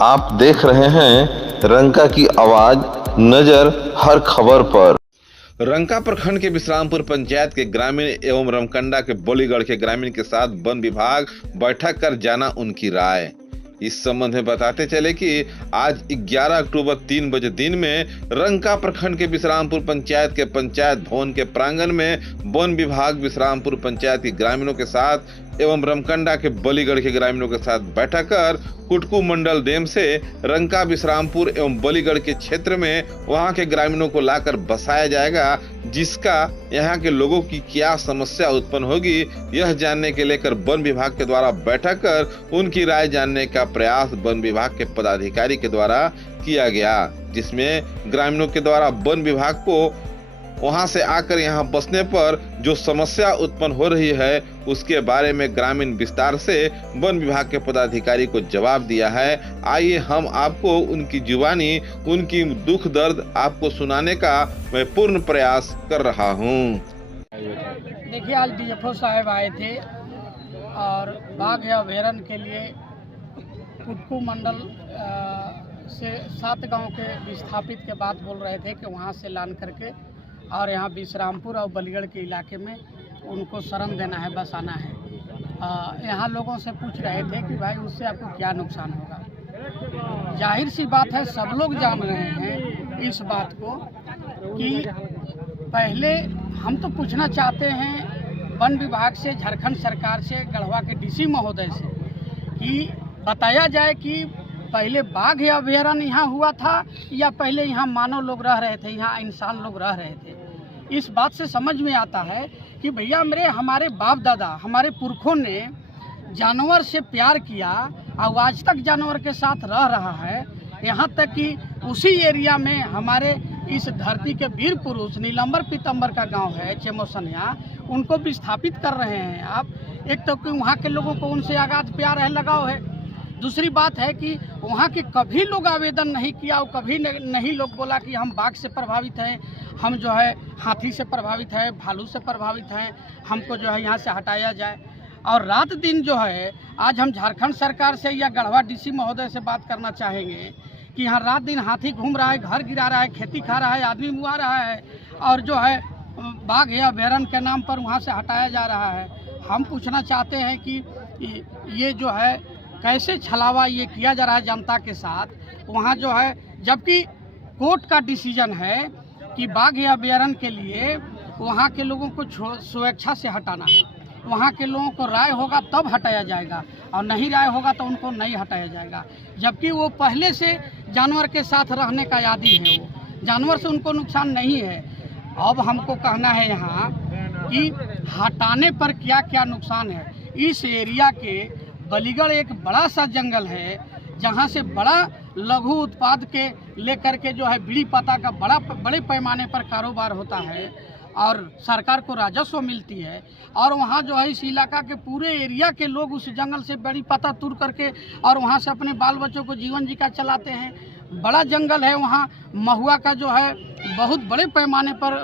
आप देख रहे हैं रंका की आवाज, नजर हर खबर पर। रंका प्रखंड के विश्रामपुर पंचायत के ग्रामीण एवं रमकंडा के बोलीगढ़ के ग्रामीण के साथ वन विभाग बैठक कर जाना उनकी राय। इस संबंध में बताते चले कि आज 11 अक्टूबर 3 बजे दिन में रंका प्रखंड के विश्रामपुर पंचायत के पंचायत भवन के प्रांगण में वन विभाग विश्रामपुर पंचायत के ग्रामीणों के साथ एवं रमकंडा के बलीगढ़ के ग्रामीणों के साथ बैठक कर कुटकू मंडल डैम से रंका विश्रामपुर एवं बलीगढ़ के क्षेत्र में वहां के ग्रामीणों को लाकर बसाया जाएगा, जिसका यहां के लोगों की क्या समस्या उत्पन्न होगी यह जानने के लेकर वन विभाग के द्वारा बैठक कर उनकी राय जानने का प्रयास वन विभाग के पदाधिकारी के द्वारा किया गया, जिसमें ग्रामीणों के द्वारा वन विभाग को वहां से आकर यहां बसने पर जो समस्या उत्पन्न हो रही है उसके बारे में ग्रामीण विस्तार से वन विभाग के पदाधिकारी को जवाब दिया है। आइए हम आपको उनकी जुबानी उनकी दुख दर्द आपको सुनाने का मैं पूर्ण प्रयास कर रहा हूं। देखिए, आज डीएफओ साहब आए थे और बाघ या अभयारण्य के लिए कुटकू मंडल से 7 गांव के विस्थापित के बात बोल रहे थे कि वहां से लान करके और यहाँ विश्रामपुर और बलीगढ़ के इलाके में उनको शरण देना है, बसाना है। यहाँ लोगों से पूछ रहे थे कि भाई उससे आपको क्या नुकसान होगा। जाहिर सी बात है, सब लोग जान रहे हैं इस बात को कि पहले हम तो पूछना चाहते हैं वन विभाग से, झारखंड सरकार से, गढ़वा के डीसी महोदय से कि बताया जाए कि पहले बाघ या अभयारण्य यहाँ हुआ था या पहले यहाँ मानव लोग रह रहे थे, यहाँ इंसान लोग रह रहे थे। इस बात से समझ में आता है कि भैया हमारे बाप दादा, हमारे पुरखों ने जानवर से प्यार किया और आज तक जानवर के साथ रह रहा है। यहाँ तक कि उसी एरिया में हमारे इस धरती के वीर पुरुष नीलंबर पीतम्बर का गांव है चेमोसनिया, उनको विस्थापित कर रहे हैं आप। एक तो कि वहाँ के लोगों को उनसे अगाध प्यार है, लगाव है। दूसरी बात है कि वहाँ के कभी लोग आवेदन नहीं किया और कभी नहीं लोग बोला कि हम बाघ से प्रभावित हैं, हम जो है हाथी से प्रभावित हैं, भालू से प्रभावित हैं, हमको जो है यहाँ से हटाया जाए। और रात दिन जो है आज हम झारखंड सरकार से या गढ़वा डीसी महोदय से बात करना चाहेंगे कि यहाँ रात दिन हाथी घूम रहा है, घर गिरा रहा है, खेती खा रहा है, आदमी मुआ रहा है और जो है बाघ या अभयारण्य के नाम पर वहाँ से हटाया जा रहा है। हम पूछना चाहते हैं कि ये जो है कैसे छलावा ये किया जा रहा है जनता के साथ। वहाँ जो है जबकि कोर्ट का डिसीजन है कि बाघ या अभयारण्य के लिए वहाँ के लोगों को स्वेच्छा से हटाना है, वहाँ के लोगों को राय होगा तब हटाया जाएगा और नहीं राय होगा तो उनको नहीं हटाया जाएगा। जबकि वो पहले से जानवर के साथ रहने का आदी है, वो जानवर से उनको नुकसान नहीं है। अब हमको कहना है यहाँ कि हटाने पर क्या क्या नुकसान है। इस एरिया के बलीगढ़ एक बड़ा सा जंगल है जहाँ से बड़ा लघु उत्पाद के लेकर के जो है बीड़ी पत्ता का बड़े पैमाने पर कारोबार होता है और सरकार को राजस्व मिलती है। और वहाँ जो है इस इलाका के पूरे एरिया के लोग उस जंगल से बड़ी पत्ता तोड़ करके और वहाँ से अपने बाल बच्चों को जीवन जीविका चलाते हैं। बड़ा जंगल है, वहाँ महुआ का जो है बहुत बड़े पैमाने पर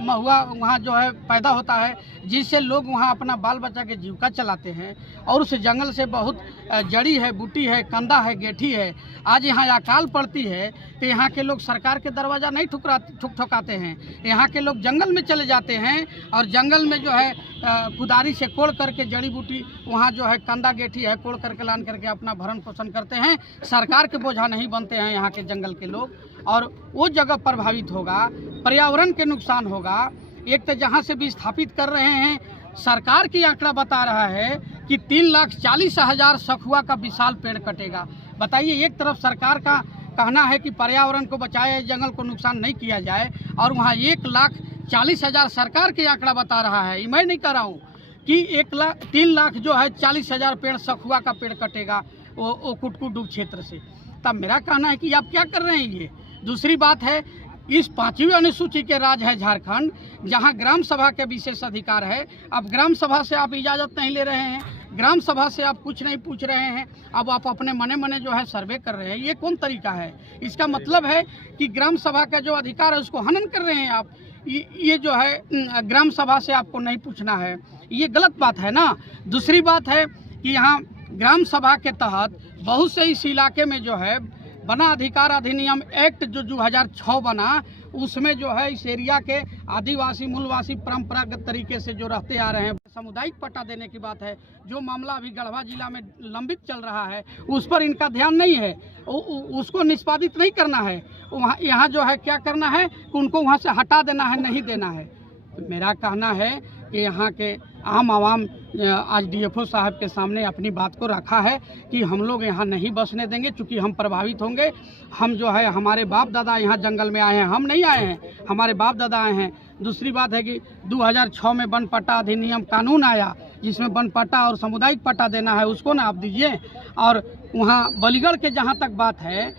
महुआ वहाँ जो है पैदा होता है, जिससे लोग वहाँ अपना बाल बच्चा के जीविका चलाते हैं। और उस जंगल से बहुत जड़ी है, बूटी है, कंदा है, गेठी है। आज यहाँ अकाल पड़ती है तो यहाँ के लोग सरकार के दरवाज़ा नहीं ठुकाते हैं, यहाँ के लोग जंगल में चले जाते हैं और जंगल में जो है कुदारी से कोड़ करके जड़ी बूटी वहाँ जो है कंदा गेठी है कोड़ करके लान करके अपना भरण पोषण करते हैं। सरकार के बोझा नहीं बनते हैं यहाँ के जंगल के लोग और वो जगह प्रभावित होगा, पर्यावरण के नुकसान होगा। एक तो जहाँ से विस्थापित कर रहे हैं, सरकार की आंकड़ा बता रहा है कि 3,40,000 सखुआ का विशाल पेड़ कटेगा। बताइए, एक तरफ सरकार का कहना है कि पर्यावरण को बचाए, जंगल को नुकसान नहीं किया जाए और वहाँ 1,40,000 सरकार की आंकड़ा बता रहा है। मैं नहीं कह रहा हूँ कि 3 लाख जो है 40,000 पेड़ सखुआ का पेड़ कटेगा वो कुटकू डूब क्षेत्र से। तब मेरा कहना है कि आप क्या कर रहे हैं ये। दूसरी बात है, इस 5वीं अनुसूची के राज है झारखंड, जहां ग्राम सभा के विशेष अधिकार है। अब ग्राम सभा से आप इजाज़त नहीं ले रहे हैं, ग्राम सभा से आप कुछ नहीं पूछ रहे हैं, अब आप अपने मने जो है सर्वे कर रहे हैं। ये कौन तरीका है? इसका मतलब है कि ग्राम सभा का जो अधिकार है उसको हनन कर रहे हैं आप। ये जो है ग्राम सभा से आपको नहीं पूछना है, ये गलत बात है ना। दूसरी बात है कि यहाँ ग्राम सभा के तहत बहुत से इस इलाके में जो है बना अधिकार अधिनियम एक्ट जो 2006 बना, उसमें जो है इस एरिया के आदिवासी मूलवासी परंपरागत तरीके से जो रहते आ रहे हैं, सामुदायिक पट्टा देने की बात है। जो मामला अभी गढ़वा जिला में लंबित चल रहा है उस पर इनका ध्यान नहीं है, उसको निष्पादित नहीं करना है। वहाँ यहाँ जो है क्या करना है कि उनको वहाँ से हटा देना है, नहीं देना है। तो मेरा कहना है कि यहाँ के आम आवाम आज डीएफओ साहब के सामने अपनी बात को रखा है कि हम लोग यहाँ नहीं बसने देंगे, चूँकि हम प्रभावित होंगे। हम जो है हमारे बाप दादा यहाँ जंगल में आए हैं, हम नहीं आए हैं, हमारे बाप दादा आए हैं। दूसरी बात है कि 2006 में वन पट्टा अधिनियम कानून आया, जिसमें वन पट्टा और सामुदायिक पट्टा देना है, उसको ना आप दीजिए। और वहाँ बलीगढ़ के जहाँ तक बात है,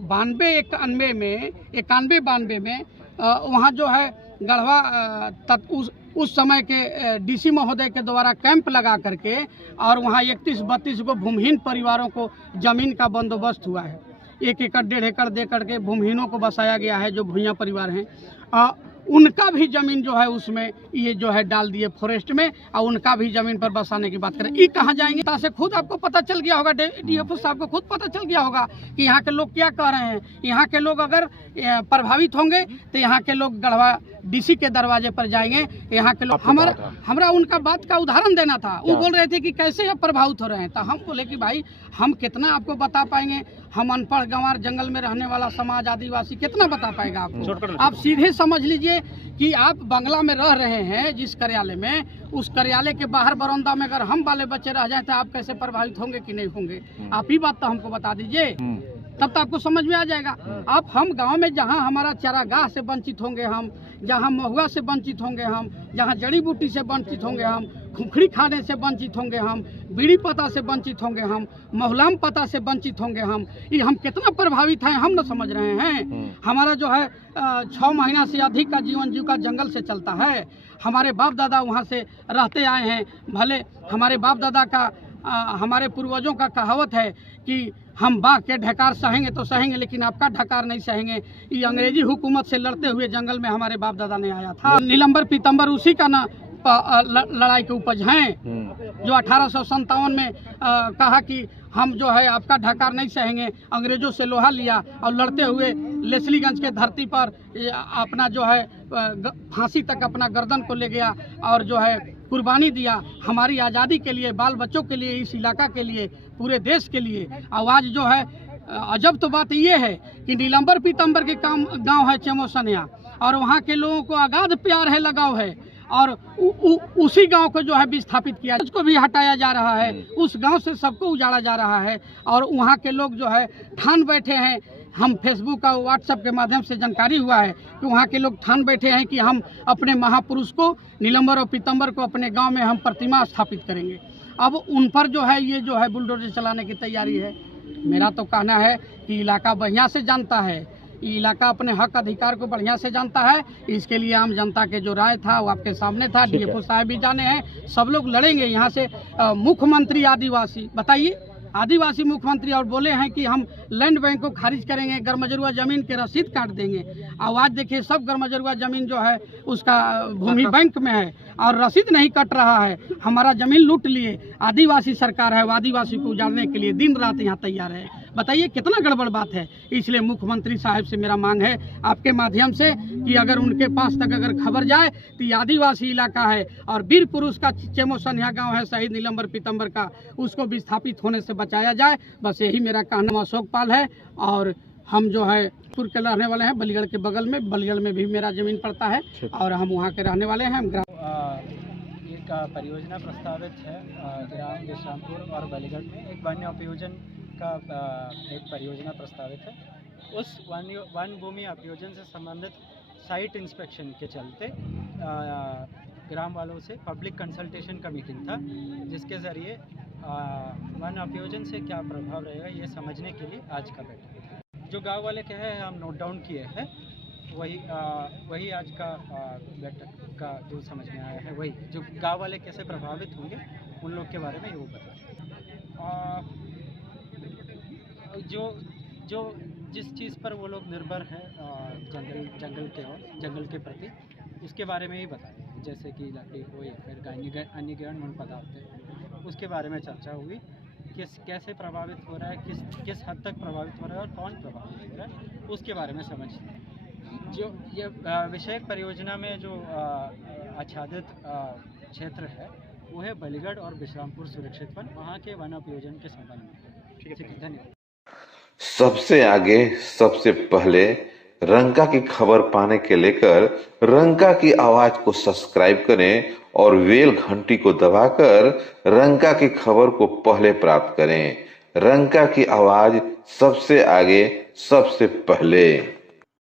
91-92 में वहाँ जो है गढ़वा उस समय के डीसी महोदय के द्वारा कैंप लगा करके और वहाँ 31-32 को भूमिहीन परिवारों को ज़मीन का बंदोबस्त हुआ है। 1 एकड़ 1.5 एकड़ दे करके भूमिहीनों को बसाया गया है, जो भूइयाँ परिवार हैं। उनका भी ज़मीन जो है उसमें ये जो है डाल दिए फॉरेस्ट में, और उनका भी ज़मीन पर बसाने की बात करें। ये कहाँ जाएंगे? से खुद आपको पता चल गया होगा, डीएफओ साहब को खुद पता चल गया होगा कि यहाँ के लोग क्या कह रहे हैं। यहाँ के लोग अगर प्रभावित होंगे तो यहाँ के लोग गढ़वा डीसी के दरवाजे पर जाएंगे। यहाँ के लोग हमारा उनका बात का उदाहरण देना था। वो बोल रहे थे कि कैसे आप प्रभावित हो रहे हैं, तो हम बोले कि भाई हम कितना आपको बता पाएंगे, हम अनपढ़ गंवार जंगल में रहने वाला समाज आदिवासी कितना बता पाएगा आपको। आप सीधे समझ लीजिए कि आप बंगला में रह रहे हैं जिस कार्यालय में, उस कार्यालय के बाहर बरामदा में अगर हम वाले बच्चे रह जाए तो आप कैसे प्रभावित होंगे कि नहीं होंगे। आप ही बात तो हमको बता दीजिए, तब तो आपको समझ में आ जाएगा। आप हम गांव में जहां हमारा चारागाह से वंचित होंगे हम, जहां महुआ से वंचित होंगे हम, जहां जड़ी बूटी से वंचित होंगे हम, खुखड़ी खाने से वंचित होंगे हम, बीड़ी पता से वंचित होंगे हम, महुलाम पता से वंचित होंगे हम, ये हम कितना प्रभावित हैं हम न समझ रहे हैं। हमारा जो है 6 महीना से अधिक का जीवन जीविका जंगल से चलता है। हमारे बाप दादा वहाँ से रहते आए हैं। भले हमारे बाप दादा का हमारे पूर्वजों का कहावत है कि हम बाघ के ढकार सहेंगे तो सहेंगे, लेकिन आपका ढकार नहीं सहेंगे। ये अंग्रेजी हुकूमत से लड़ते हुए जंगल में हमारे बाप दादा ने आया था। नीलंबर पीतंबर उसी का ना लड़ाई के उपज हैं, जो 1857 में कहा कि हम जो है आपका ढकार नहीं सहेंगे। अंग्रेजों से लोहा लिया और लड़ते हुए लेस्लीगंज के धरती पर अपना जो है फांसी तक अपना गर्दन को ले गया और जो है कुर्बानी दिया हमारी आज़ादी के लिए, बाल बच्चों के लिए, इस इलाका के लिए, पूरे देश के लिए। आवाज़ जो है अजब तो बात ये है कि नीलंबर पीतंबर के गांव है चमोसनिया, और वहाँ के लोगों को अगाध प्यार है, लगाव है, और उसी गांव को जो है विस्थापित किया, उसको भी हटाया जा रहा है, उस गांव से सबको उजाड़ा जा रहा है। और वहाँ के लोग जो है ठान बैठे हैं, हम फेसबुक और व्हाट्सएप के माध्यम से जानकारी हुआ है कि वहाँ के लोग ठान बैठे हैं कि हम अपने महापुरुष को, नीलंबर और पीतंबर को, अपने गांव में हम प्रतिमा स्थापित करेंगे। अब उन पर जो है ये जो है बुलडोजर चलाने की तैयारी है। मेरा तो कहना है कि इलाका बढ़िया से जानता है, इलाका अपने हक अधिकार को बढ़िया से जानता है। इसके लिए आम जनता के जो राय था वो आपके सामने था, डीएफओ साहब भी जाने हैं, सब लोग लड़ेंगे। यहाँ से मुख्यमंत्री आदिवासी, बताइए, आदिवासी मुख्यमंत्री और बोले हैं कि हम लैंड बैंक को खारिज करेंगे, गरमजरुआ जमीन के रसीद काट देंगे। आवाज देखिए, सब गरमजरुआ जमीन जो है उसका भूमि बैंक में है और रसीद नहीं कट रहा है। हमारा जमीन लूट लिए आदिवासी सरकार है, वो आदिवासी को उजाड़ने के लिए दिन रात यहाँ तैयार है। बताइए कितना गड़बड़ बात है। इसलिए मुख्यमंत्री साहब से मेरा मांग है आपके माध्यम से कि अगर उनके पास तक अगर खबर जाए तो ये आदिवासी इलाका है और वीर पुरुष का चेमोसनिया गांव है, शहीद नीलंबर पीतंबर का, उसको विस्थापित होने से बचाया जाए। बस यही मेरा कहना। अशोक पाल है और हम जो है पुर के रहने वाले हैं, बलीगढ़ के बगल में, बलीगढ़ में भी मेरा जमीन पड़ता है और हम वहाँ के रहने वाले हैं। एक परियोजना प्रस्तावित है ग्राम विश्रामपुर और बलीगढ़ में, एक वन्य अभियोजन का एक परियोजना प्रस्तावित है। उस वन भूमि अभियोजन से संबंधित साइट इंस्पेक्शन के चलते ग्राम वालों से पब्लिक कंसल्टेशन का मीटिंग था, जिसके ज़रिए वन अभियोजन से क्या प्रभाव रहेगा ये समझने के लिए आज का बैठक। जो गांव वाले कहे हैं हम नोट डाउन किए हैं, वही आज का बैठक का जो समझ में आया है, वही जो गांव वाले कैसे प्रभावित होंगे उन लोग के बारे में वो बताएं। जो जिस चीज़ पर वो लोग निर्भर हैं जंगल के प्रति, उसके बारे में ही बताएं। जैसे कि लकड़ी हो या फिर अन्य गहन पदार्थ है, उसके बारे में चर्चा हुई कैसे प्रभावित हो रहा है, किस हद तक प्रभावित हो रहा है और कौन प्रभावित हो रहा है, उसके बारे में समझते हैं। जो ये विषयक परियोजना में जो आच्छादित क्षेत्र है वो है बलीगढ़ और विश्रामपुर सुरक्षित वन, वहाँ के वन उपयोजन के संबंध में। ठीक है, धन्यवाद। सबसे आगे सबसे पहले रंका की खबर पाने के लेकर रंका की आवाज को सब्सक्राइब करें और बेल घंटी को दबाकर रंका की खबर को पहले प्राप्त करें। रंका की आवाज सबसे आगे सबसे पहले।